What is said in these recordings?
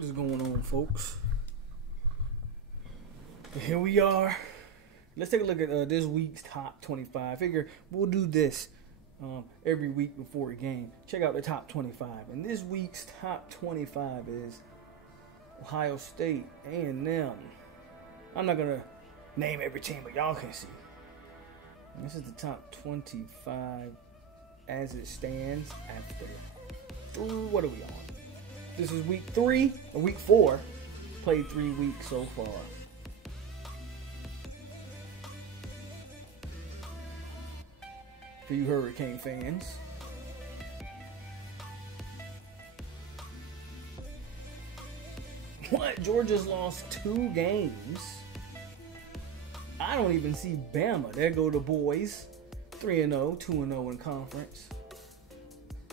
What is going on, folks? Here we are. Let's take a look at this week's top 25. I figure we'll do this every week before a game. Check out the top 25. And this week's top 25 is Ohio State, A&M. I'm not going to name every team, but y'all can see. This is the top 25 as it stands after, what are we on? This is week 3, or week 4. Played 3 weeks so far. For you Hurricane fans. What? Georgia's lost 2 games. I don't even see Bama. There go the boys. 3-0, 2-0 in conference.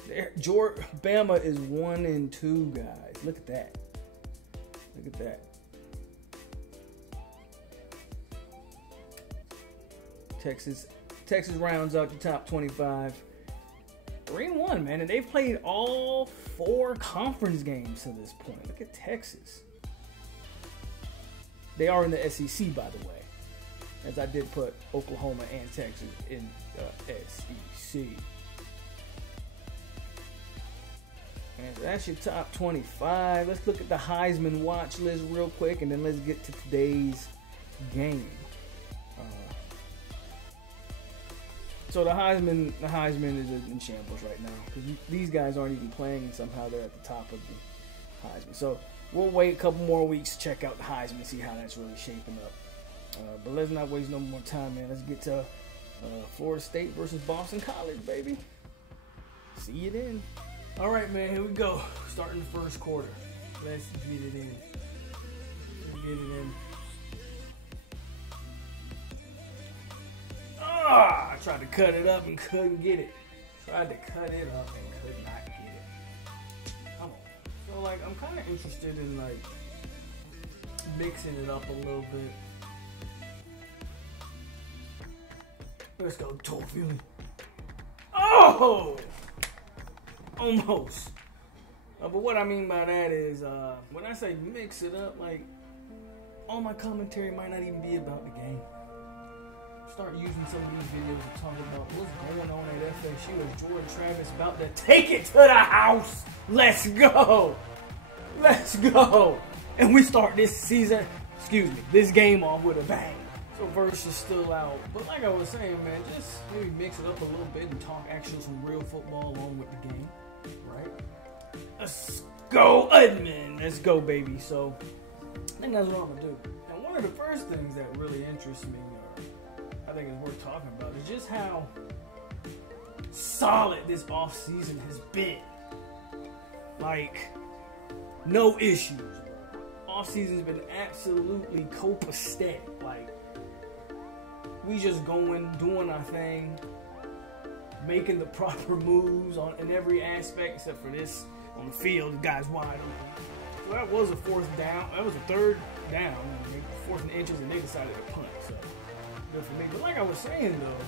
Bama is 1-2, guys. Look at that. Look at that. Texas rounds out the top 25. 3-1, man, and they've played all 4 conference games to this point. Look at Texas. They are in the SEC, by the way, as I did put Oklahoma and Texas in the SEC. And that's your top 25. Let's look at the Heisman watch list real quick, and then let's get to today's game. So the Heisman is in shambles right now because these guys aren't even playing, and somehow they're at the top of the Heisman. So we'll wait a couple more weeks to check out the Heisman, see how that's really shaping up. But let's not waste no more time, man. Let's get to Florida State versus Boston College, baby. See you then. All right, man, here we go. Starting the first quarter. Let's get it in. I tried to cut it up and couldn't get it. Tried to cut it up and could not get it. Come on. So, like, I'm kind of interested in, like, mixing it up a little bit. Let's go, Toffee. Oh! Almost. But what I mean by that is, when I say mix it up, like, all my commentary might not even be about the game. Start using some of these videos to talk about what's going on at FSU as Jordan Travis about to take it to the house. Let's go. Let's go. And we start this this game off with a bang. So verse is still out. But like I was saying, man, just maybe mix it up a little bit and talk actually some real football along with the game. Right? Let's go, Edmund. Let's go, baby. So I think that's what I'm going to do. And one of the first things that really interests me, I think it's worth talking about, is just how solid this offseason has been. Like, no issues. Offseason's been absolutely copacetic. Like, we just going, doing our thing, making the proper moves in every aspect except for this on the field. The guy's wide open. So that was a 4th down. That was a 3rd down. 4th and inches, and they decided to punt. So good for me. But like I was saying though,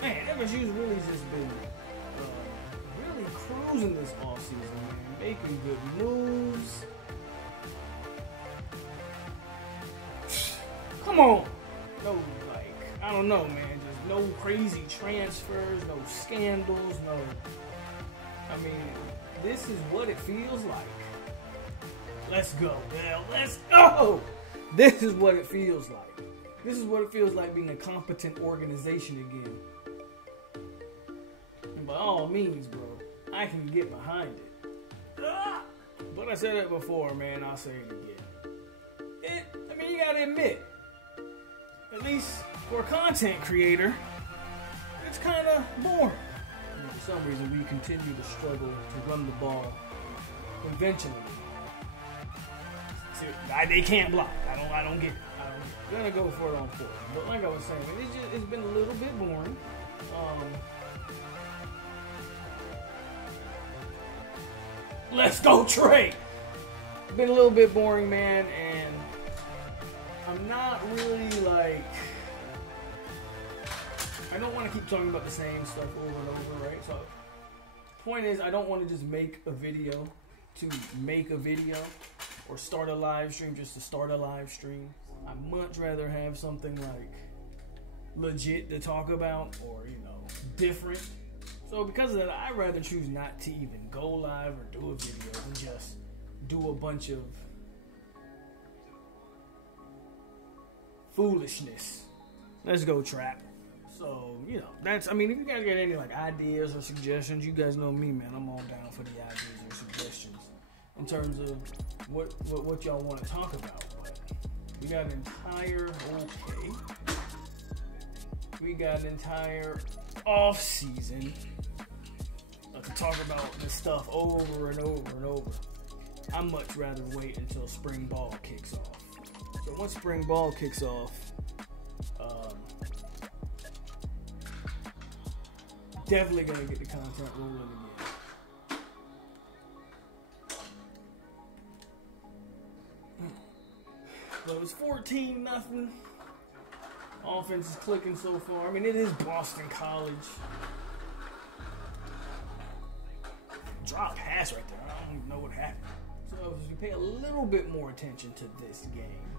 man, FSU's really just been really cruising this offseason, man. Making good moves. Come on. No, like, I don't know, man. Just no crazy transfers, no scandals, no. I mean, this is what it feels like. Let's go, Dale. Let's go. This is what it feels like. This is what it feels like being a competent organization again. And by all means, bro, I can get behind it. But I said it before, man. I'll say it again. I mean, you gotta admit, at least for a content creator, it's kind of boring. And for some reason, we continue to struggle to run the ball conventionally. See, they can't block. I don't get it. I'm gonna go for it on 4. But like I was saying, it's been a little bit boring. Let's go, Trey. Been a little bit boring, man, and I'm not really like. I don't want to keep talking about the same stuff over and over, right? So, point is, I don't want to just make a video to make a video or start a live stream just to start a live stream. I'd much rather have something like legit to talk about or, you know, different. So because of that, I'd rather choose not to even go live or do a video than just do a bunch of foolishness. Let's go, Trap. So, you know, that's, I mean, if you guys got any like ideas or suggestions, you guys know me, man. I'm all down for the ideas or suggestions in terms of what y'all want to talk about. But we got an entire we got an entire off season to talk about this stuff over and over and over. I'd much rather wait until spring ball kicks off. So once spring ball kicks off, definitely gonna get the content rolling again. But it was 14-0. Offense is clicking so far. I mean, it is Boston College. Drop pass right there. I don't even know what happened. So if you pay a little bit more attention to this game,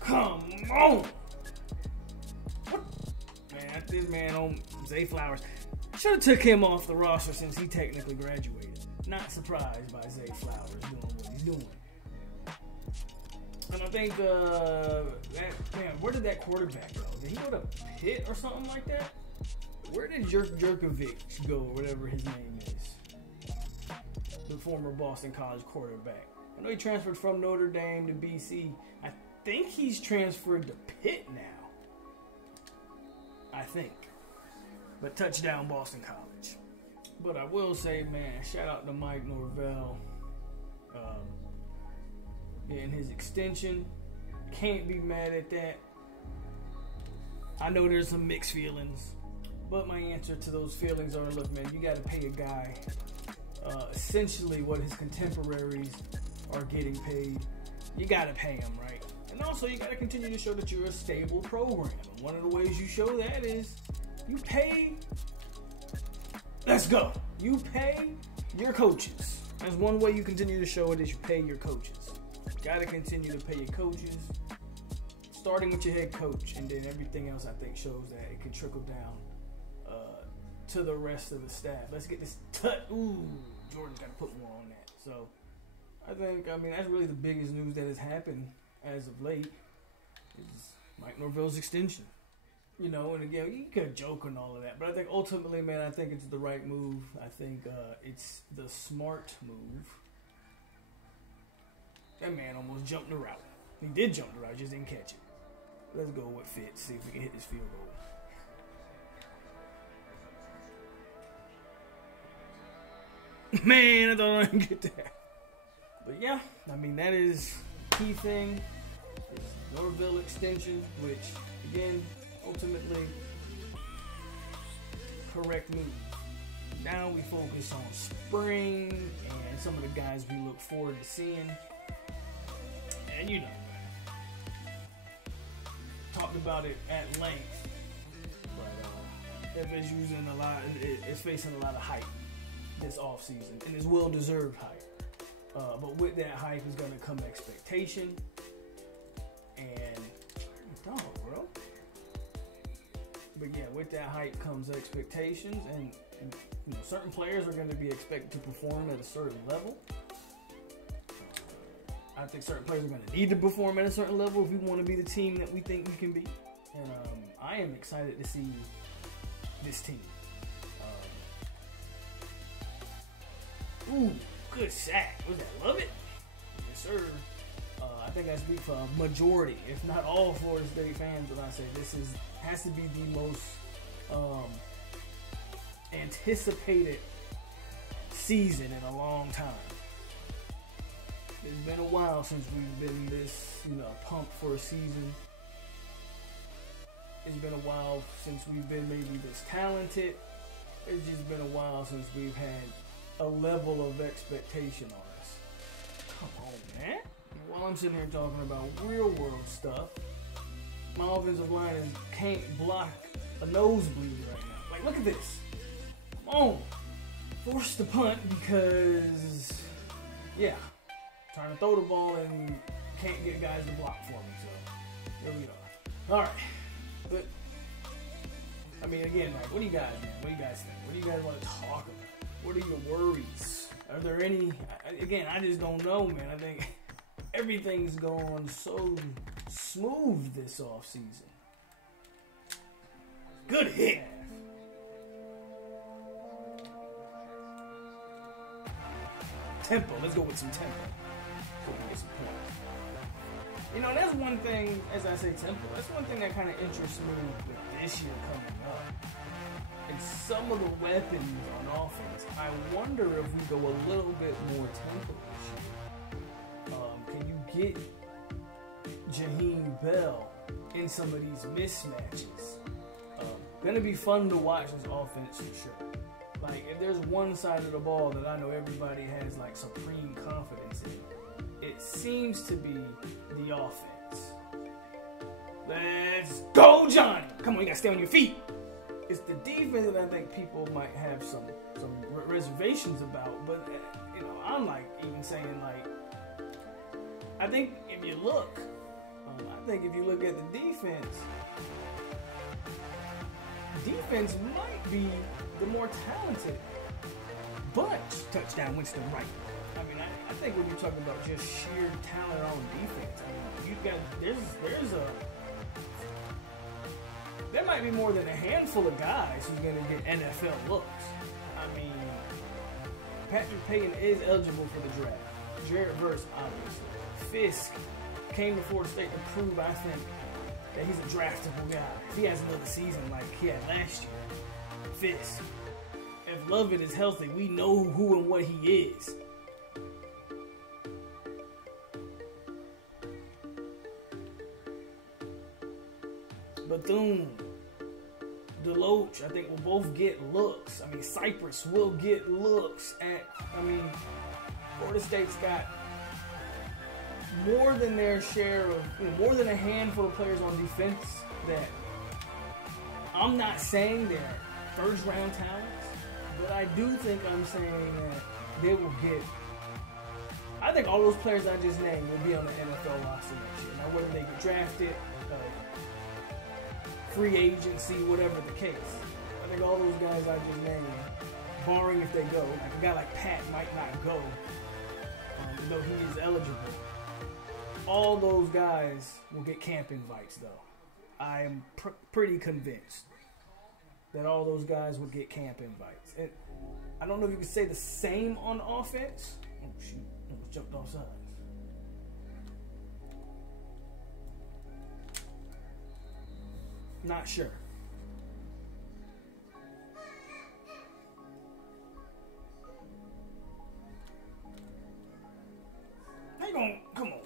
come on! What? Man, this man on Zay Flowers should have took him off the roster since he technically graduated. Not surprised by Zay Flowers doing what he's doing. And I think, where did that quarterback go? Did he go to Pitt or something like that? Where did Jerkovic go, or whatever his name is? The former Boston College quarterback. I know he transferred from Notre Dame to BC. I think he's transferred to Pitt now. I think. But touchdown Boston College. But I will say, man, shout out to Mike Norvell. And his extension. Can't be mad at that. I know there's some mixed feelings. But my answer to those feelings are, look, man, you got to pay a guy essentially what his contemporaries are getting paid. You got to pay him, right? And also, you got to continue to show that you're a stable program. And one of the ways you show that is you pay. Let's go. You pay your coaches. That's one way you continue to show it is you pay your coaches. You got to continue to pay your coaches, starting with your head coach, and then everything else I think shows that it can trickle down to the rest of the staff. Let's get this Ooh, Jordan's got to put more on that. So I mean, that's really the biggest news that has happened as of late is Mike Norvell's extension. You know, and again, you could joke and all of that, but I think ultimately, man, I think it's the right move. I think it's the smart move. That man almost jumped the route. He did jump the route, just didn't catch it. Let's go with Fitz, see if we can hit this field goal. Man, I thought I didn't get that. But yeah, I mean, that is key thing. Is Norvell extension, which, again, ultimately, correct move. Now we focus on spring and some of the guys we look forward to seeing. And you know, talked about it at length, but FSU's in a lot. It's facing a lot of hype this offseason, and it's well-deserved hype. But with that hype is going to come expectation, and dog, bro. But yeah, with that hype comes expectations, and you know, certain players are going to be expected to perform at a certain level. I think certain players are going to need to perform at a certain level if we want to be the team that we think we can be. And I am excited to see this team. Ooh, good sack. Was that Love It? Yes, sir. I think I speak for a majority, if not all Florida State fans, when I say this has to be the most anticipated season in a long time. It's been a while since we've been this, pumped for a season. It's been a while since we've been maybe this talented. It's just been a while since we've had a level of expectation on us. Come on, man. While I'm sitting here talking about real world stuff, my offensive line can't block a nosebleed right now. Like, look at this. Oh, forced to punt because, yeah, trying to throw the ball and can't get guys to block for me. So here we are. All right, but I mean, again, like, what do you guys, man? What do you guys think? What do you guys want to talk about? What are your worries? Are there any? Again, I just don't know, man. I think everything's going so smooth this offseason. Good hit. Tempo. Let's go with some tempo. So we can get some points. You know, that's one thing, as I say tempo, that's one thing that kind of interests me with this year coming up. And some of the weapons on offense, I wonder if we go a little bit more tempo this year. Can you get Jaheim Bell in some of these mismatches? Gonna be fun to watch this offense for sure. Like, if there's one side of the ball that I know everybody has like supreme confidence in, it seems to be the offense. Let's go, Johnny! Come on, you gotta stay on your feet. It's the defense that I think people might have some reservations about, but you know, I'm like even saying like, I think if you look at the defense might be the more talented bunch. Touchdown, Winston Wright. I mean, I think when you're talking about just sheer talent on defense, I mean, you've got there might be more than a handful of guys who's going to get NFL looks. I mean, Patrick Payton is eligible for the draft. Jared Verse, obviously. Fisk came to Florida State to prove, I think, that he's a draftable guy. If he has another season like he had last year, Fisk. If Lovett is healthy, we know who and what he is. Bethune, Deloach, I think will both get looks. I mean, Cypress will get looks at, I mean, Florida State's got more than their share of, more than a handful of players on defense that I'm not saying they're first round talents, but I do think I'm saying that they will get, I think all those players I just named will be on the NFL roster next year. Now, whether they get drafted, free agency, whatever the case, I think all those guys I just named, barring if they go, like a guy like Pat might not go, though he is eligible. All those guys will get camp invites, though. I am pretty convinced that all those guys will get camp invites. And I don't know if you could say the same on offense. Oh, shoot. I jumped off sides. Not sure. How you gonna, come on.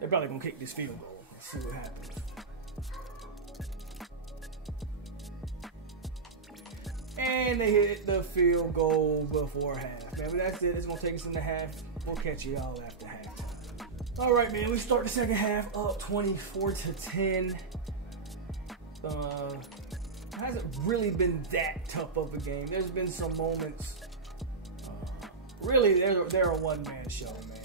They're probably gonna kick this field goal. Let's see what happens. And they hit the field goal before half. Man, but that's it. It's gonna take us in the half. We'll catch you all after half. All right, man. We start the second half up 24-10. Hasn't really been that tough of a game. There's been some moments. Really, they're a one-man show, man.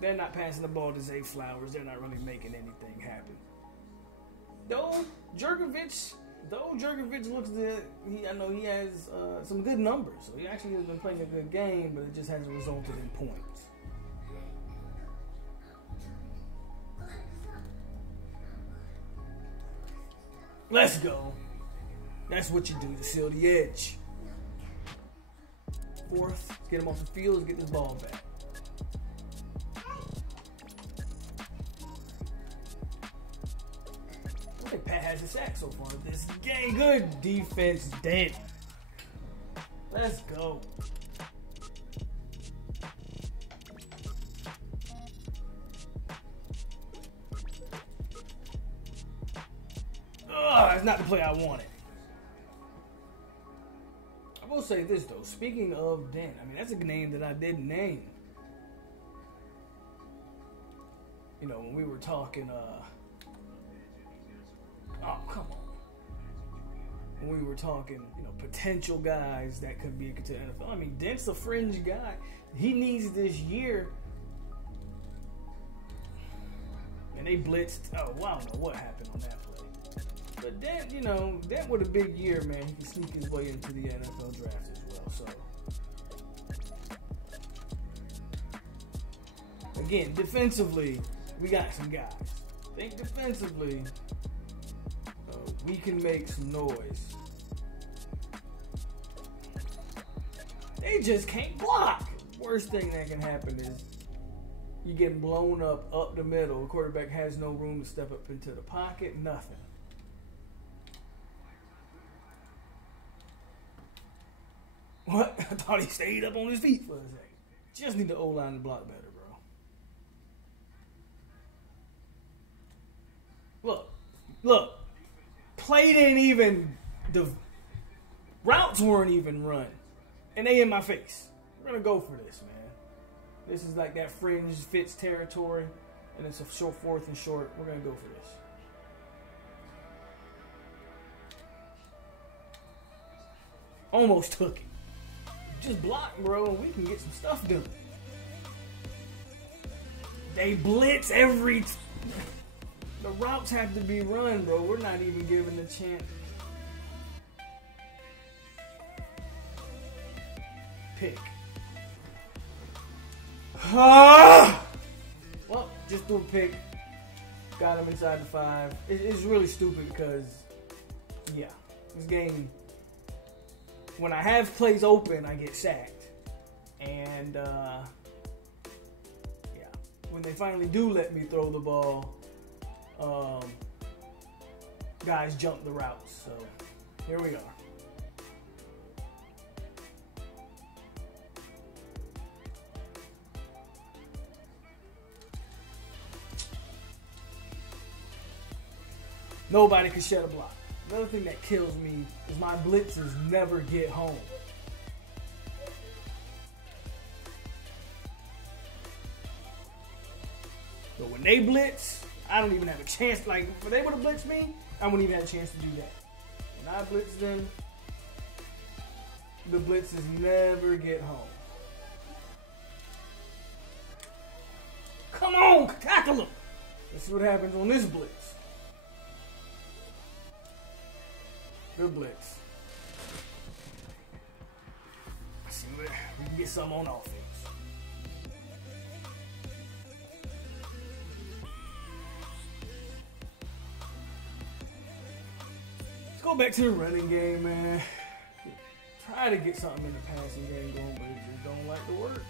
They're not passing the ball to Zay Flowers. They're not really making anything happen. Though Jurgovich looks good. I know he has some good numbers. So he actually has been playing a good game, but it just hasn't resulted in points. Let's go. That's what you do to seal the edge. Fourth, let's get him off the field. Let's get this ball back. I think Pat has a sack so far. This game, good defense, dead. Let's go. That's not the play I wanted. I will say this though. Speaking of Dent, I mean that's a name that I didn't name. You know, when we were talking. Oh, come on. when we were talking, potential guys that could make it to the NFL. I mean, Dent's a fringe guy. He needs this year. And they blitzed. Oh, well, I don't know what happened on that play. But Dent with a big year, man, he can sneak his way into the NFL draft as well. So, again, defensively, we got some guys. I think defensively, we can make some noise. They just can't block. Worst thing that can happen is you getting blown up the middle. The quarterback has no room to step up into the pocket. Nothing. What? I thought he stayed up on his feet for a second. Just need the O-line to block better, bro. Look. Play didn't even, the routes weren't even run. And they in my face. We're going to go for this, man. This is like that fringe fits territory. And it's a short 4th and short. We're going to go for this. Almost took it. Just block, bro, and we can get some stuff done. They blitz every... The routes have to be run, bro. We're not even given the chance. Pick. Well, just threw a pick. Got him inside the 5. It's really stupid because, yeah, this game, when I have plays open, I get sacked. And, yeah, when they finally do let me throw the ball, guys jump the routes. So, here we are. Nobody can shed a block. Another thing that kills me is my blitzers never get home. But when they blitz, I don't even have a chance. Like, if they would have blitzed me, I wouldn't even have a chance to do that. When I blitz them, the blitzers never get home. Come on, tackle them. Let's see what happens on this blitz. Good blitz. Let's see what we can get some on offense. Let's go back to the running game, man. Try to get something in the passing game going, but it just don't like to work.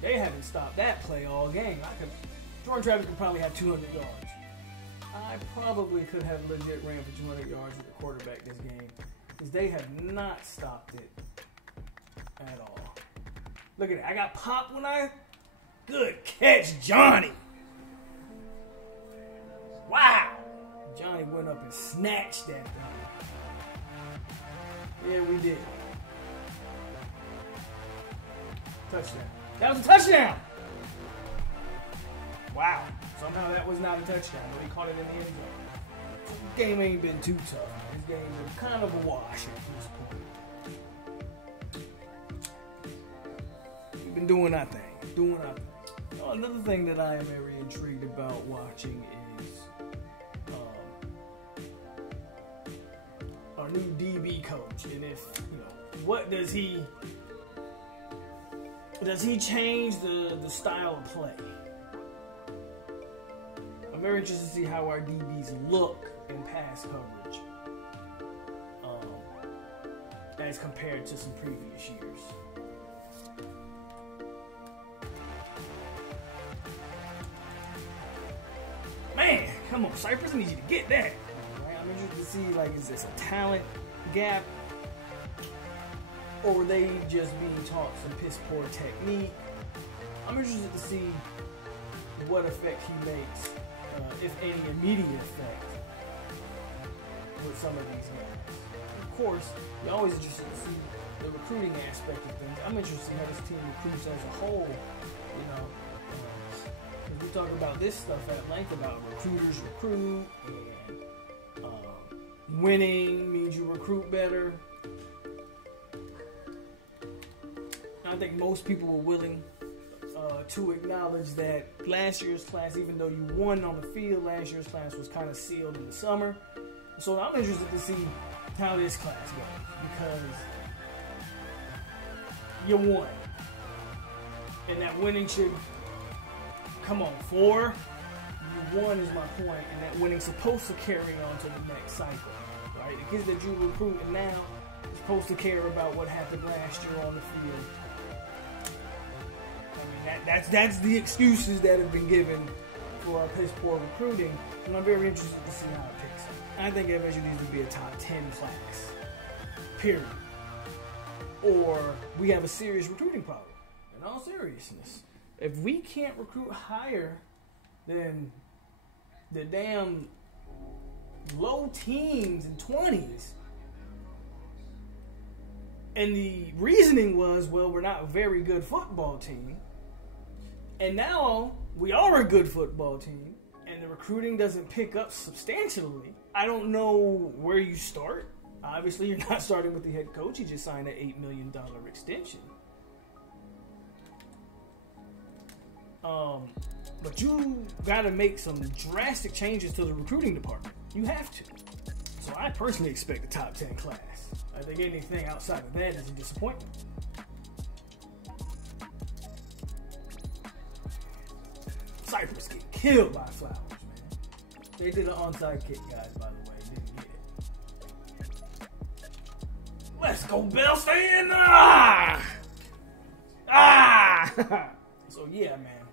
They haven't stopped that play all game. Jordan Travis could probably have 200 yards. I probably could have legit ran for 200 yards with the quarterback this game, because they have not stopped it at all. Look at it. I got popped when I... Good catch, Johnny. Wow. Johnny went up and snatched that thing. Yeah, we did. Touchdown. That was a touchdown. Wow. Somehow that was not a touchdown, but he caught it in the end zone. So this game ain't been too tough. This game's been kind of a wash at this point. We've been doing our thing. Oh, another thing that I am very intrigued about watching is our new DB coach. And if, what does he change the style of play? I'm very interested to see how our DBs look in pass coverage as compared to some previous years. Man, come on, Cypress, I need you to get that. Right, I'm interested to see, is this a talent gap, or are they just being taught some piss poor technique? I'm interested to see what effect he makes. If any immediate effect with some of these guys. Of course, you're always interested to see the recruiting aspect of things. I'm interested to see how this team recruits as a whole. We talk about this stuff at length about recruiters recruit and winning means you recruit better. I think most people were willing to acknowledge that last year's class, even though you won on the field, last year's class was kind of sealed in the summer. So I'm interested to see how this class goes, because you won. And that winning should, come on, 4. You won is my point, and that winning's supposed to carry on to the next cycle, right? The kids that you recruiting now are supposed to care about what happened last year on the field. I mean, that's the excuses that have been given for our piss poor recruiting, and I'm very interested to see how it picks up. I think FSU needs to be a top 10 class, period. Or we have a serious recruiting problem. In all seriousness, if we can't recruit higher than the damn low teens and 20s, and the reasoning was, well, we're not a very good football team, and now we are a good football team, and the recruiting doesn't pick up substantially, I don't know where you start. Obviously, you're not starting with the head coach. He just signed an $8 million extension. But you got to make some drastic changes to the recruiting department. You have to. So I personally expect a top 10 class. I think anything outside of that is a disappointment. Cypress getting killed by Flowers, man. They did an onside kick, guys, by the way. Didn't get it. Let's go, Bellstein! So, yeah, man.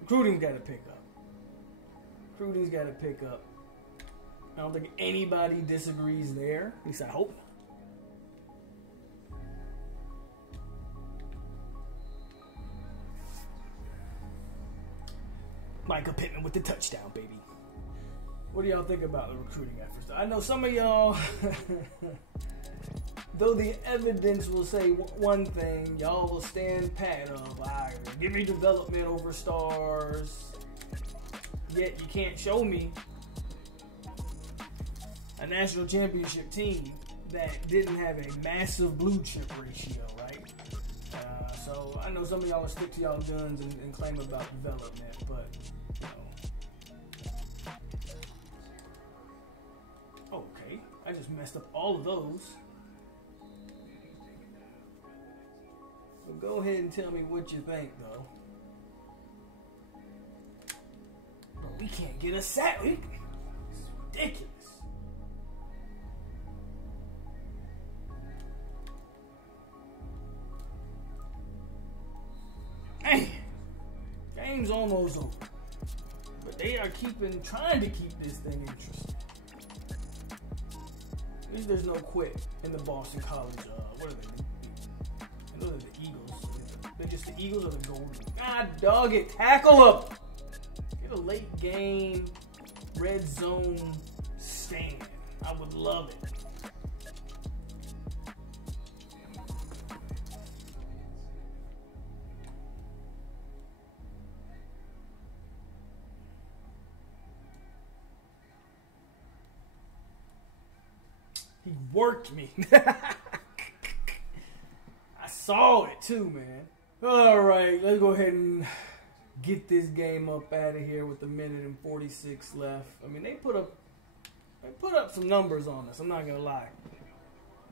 Recruiting's got to pick up. Recruiting's got to pick up. I don't think anybody disagrees there. At least I hope not. Micah Pittman with the touchdown, baby. What do y'all think about the recruiting efforts? I know some of y'all, though the evidence will say one thing, y'all will stand pat of, give me development over stars. Yet you can't show me a national championship team that didn't have a massive blue chip ratio, right? So I know some of y'all will stick to y'all guns and claim about development, but okay, I just messed up all of those. So go ahead and tell me what you think, though. But we can't get a sack. It's ridiculous. Man, game's almost over. But they are trying to keep this thing interesting. At least there's no quit in the Boston College. What are they? I know they're the Eagles. They're just the Eagles or the Golden. God dog it. Tackle them. Get a late game, red zone stand. I would love it. He worked me. I saw it too, man. All right, let's go ahead and get this game up out of here with 1:46 left. I mean, they put up some numbers on us. I'm not gonna lie.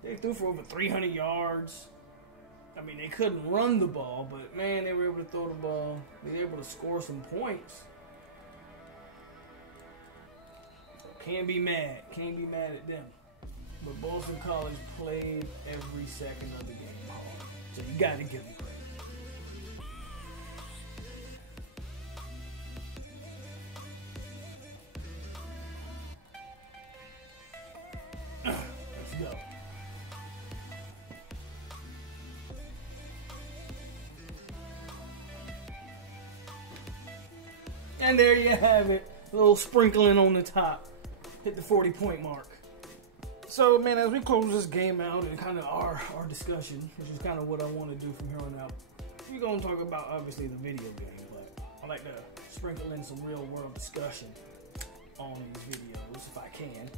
They threw for over 300 yards. I mean, they couldn't run the ball, but man, they were able to throw the ball. They were able to score some points. Can't be mad. Can't be mad at them. But Boston College played every second of the game hard. So you got to give them credit. Let's go. And there you have it. A little sprinkling on the top. Hit the 40-point mark. So, man, as we close this game out and kind of our discussion, which is kind of what I want to do from here on out, we're going to talk about, obviously, the video game, but I like to sprinkle in some real-world discussion on these videos, if I can.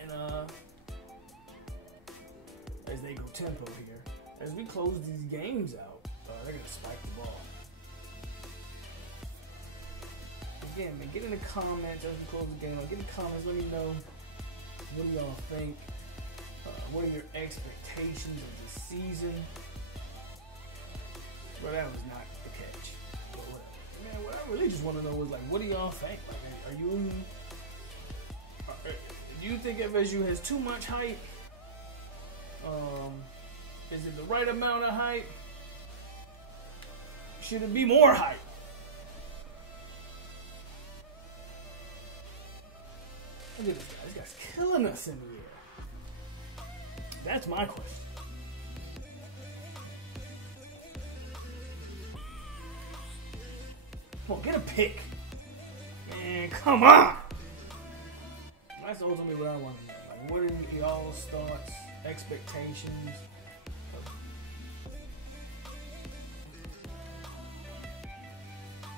And as they go tempo here, as we close these games out, they're gonna spike the ball. Again, man, get in the comments as we close the game. Get in the comments. Let me know what do y'all think. What are your expectations of the season? Well, that was not the catch. But whatever. Man, what I really just want to know is like, what do y'all think? Like, do you think FSU has too much hype? Is it the right amount of hype? Should it be more hype? Look at this guy. This guy's killing us in the air. That's my question. Come on, get a pick. Man, come on. That's ultimately what I want to know. Like, what are y'all's thoughts, expectations?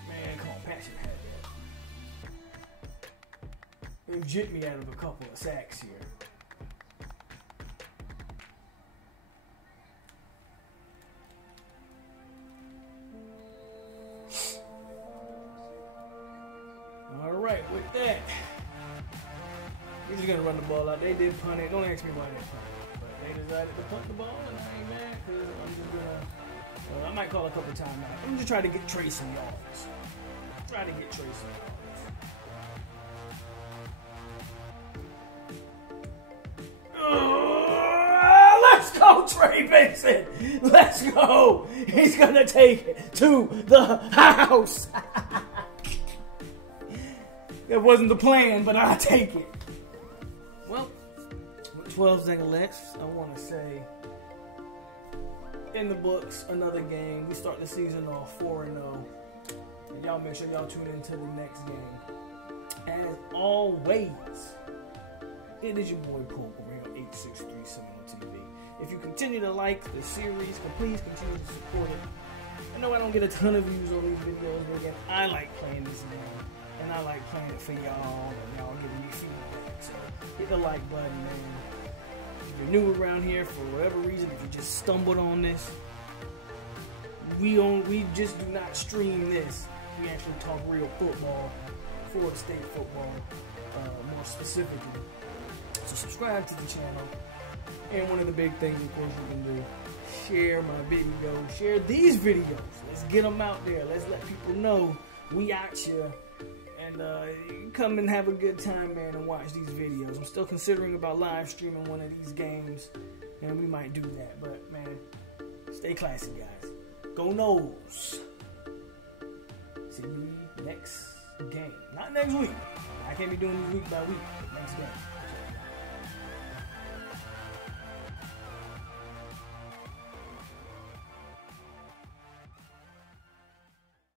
Man, come on, Passion had that. They jipped me out of a couple of sacks here. Alright, with that, we're just gonna run the ball out. They did punt it. Don't ask me why they punted it. But they decided to punt the ball, and I ain't mad because I'm just gonna. I might call a couple timeouts. I'm just trying to get Trey some yards. Try to get Trey some yards. Let's go, Trey Benson. Let's go. He's gonna take it to the house. That wasn't the plan, but I'll take it. Well, with 12 seconds left, I want to say, in the books, another game. We start the season off 4-0. And y'all make sure y'all tune into the next game. As always, it is your boy POLK, Radio 863 Seminoles TV. If you continue to like the series, please continue to support it. I know I don't get a ton of views on these videos, but again, I like playing this game. And I like playing it for y'all, and y'all giving me feedback. So hit the like button, man. If you're new around here for whatever reason, if you just stumbled on this, we just do not stream this. We actually talk real football, Florida State football, more specifically. So subscribe to the channel. And one of the big things, of course, you can do, share my video, share these videos. Let's get them out there. Let's let people know we out here. And come and have a good time, man, and watch these videos. I'm still considering about live streaming one of these games, and we might do that. But, man, stay classy, guys. Go Noles. See you next game. Not next week. I can't be doing this week by week. Next game.